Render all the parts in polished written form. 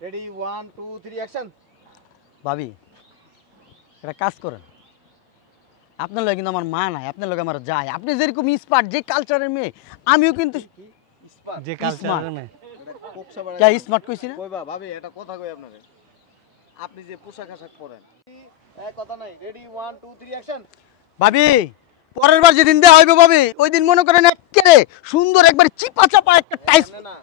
Ready 1 2 3 action. ভাবি একটা কাজ করেন, আপনার লগে কিন্তু আমার মা নাই, আপনার লগে আমার যায়। আপনি যেরকম স্মার্ট, যে কালচারের মেয়ে, আমিও কিন্তু স্পার যে smart। কালচারের মেয়ে কোকসা বাড়া কে স্মার্ট কইছি না? কইবা ভাবি এটা কথা কই আপনারে। আপনি যে পোশাক আশাক পরেন এক কথা নাই। Ready 1 2 3 action. ভাবি পরের বার যেদিন দেওয়া হইবে ভাবি, ওই দিন মনে করেন একেবারে সুন্দর একবার চিপা চাপা একটা টাইস। না না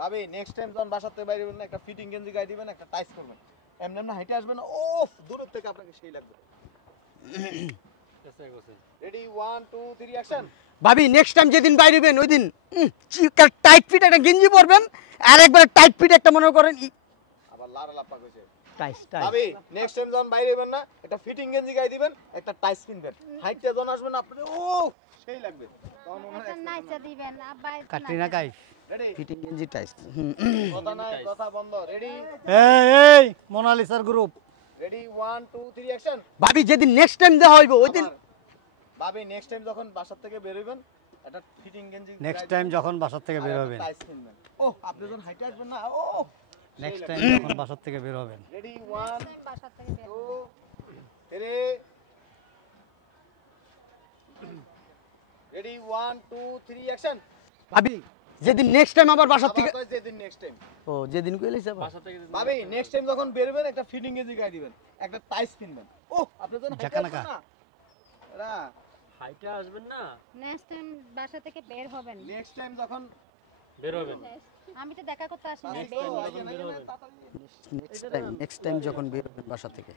ভাবি নেক্সট টাইম যখন বাসাতে বাইরে হবেন না, একটা ফিটিং গেঞ্জি গায়ে দিবেন, একটা টাইস করবেন, এমনি এমনি হাইটে আসবেন না, ওফ দূর থেকে আপনাকে সেই লাগবে। Ready 1 2 3 action. ভাবি নেক্সট টাইম যেদিন বাইরে হবেন ওই দিন টাইট ফিট একটা গেঞ্জি পরবেন, আর একবার টাইট ফিট একটা মনে করেন আবার লারা লাপা কইছে। টাইস টাইস। ভাবি নেক্সট টাইম যখন বাইরে হবেন না, একটা ফিটিং গেঞ্জি গায়ে দিবেন, একটা টাইস কিনবেন, হাইটে যখন আসবেন আপনি ও সেই লাগবে। তখন মনে হয় একটা নাইচা দিবেন আব্বা কাটরিনা কাইফ। রেডি ফিটিং গেঞ্জি টাইস। কথা নাই কথা বন্ধ। রেডি এই মোনালিসার গ্রুপ। Ready 1 2 3 action. ভাবি যেদিন নেক্সট টাইম দেওয়া হইবে ওই দিন ভাবি নেক্সট টাইম যখন বাসা থেকে বের হইবেন, একটা ফিটিং গেঞ্জি নেক্সট টাইম যখন বাসার থেকে বের হবেন, টাইস কিনবেন। ও আপনি যখন হাইটে আসবেন না, ও নেক্সট টাইম যখন বাসার থেকে বের হবেন, রেডি 1 বাসা থেকে বের 2 3 রেডি 1 2 3 অ্যাকশন। ভাবি যেদিন নেক্সট টাইম আবার বাসা থেকে, আবার যেদিন নেক্সট টাইম ও যেদিন কইলেছে আবার ভাবি নেক্সট টাইম যখন বের হবেন, একটা ফিটিং গেঞ্জি গায়ে দিবেন, একটা টাইস কিনবেন। ও আপনি যখন হাইটে ঝাঁকানাকা। আসবেন না, এরা হাইটে আসবেন না, নেক্সট টাইম বাসা থেকে বের হবেন নেক্সট টাইম যখন বের হবেন। আমি তো দেখা করতে আসি না আসি বের তো, হবেন। আগে না, আগে না, তাড়াতাড়ি। নেক্সট টাইম যখন বের হবেন বাসা থেকে